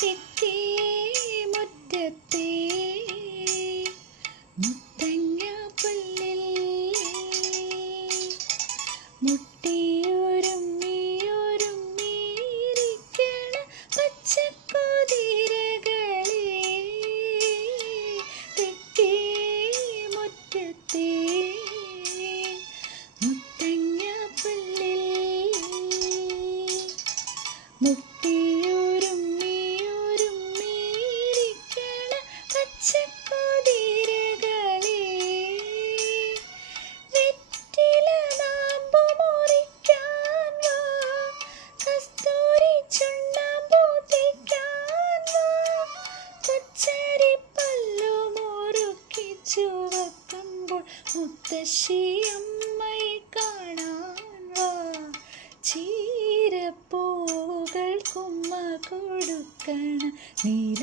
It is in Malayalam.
തെക്കേ മുറ്റത്തെ മുത്തങ്ങ പുല്ലിൽ മുട്ടിയൊരുമ്മിയൊരുമ്മിയിരിക്കണ പച്ചക്കുതിരകളെ തെക്കേ മുറ്റത്തെ മുത്തങ്ങ പുല്ലിൽ മുട്ടിയൊരുമ്മിയൊരുമ്മിയിരിക്കണ പച്ചക്കുതിരകളെ വെറ്റില നാമ്പു മുറിക്കാൻ വാ, കസ്തൂരി ചുണ്ണാമ്പു തേക്കാൻ വാ, കൊച്ചരിപ്പല്ലു മുറുക്കി ചുവക്കുമ്പോൾ മുത്തശ്ശിയമ്മയെ കാണാൻ വാ, ചീരപ്പൂകൾ കുമ്മ കൊടുക്കണ നീല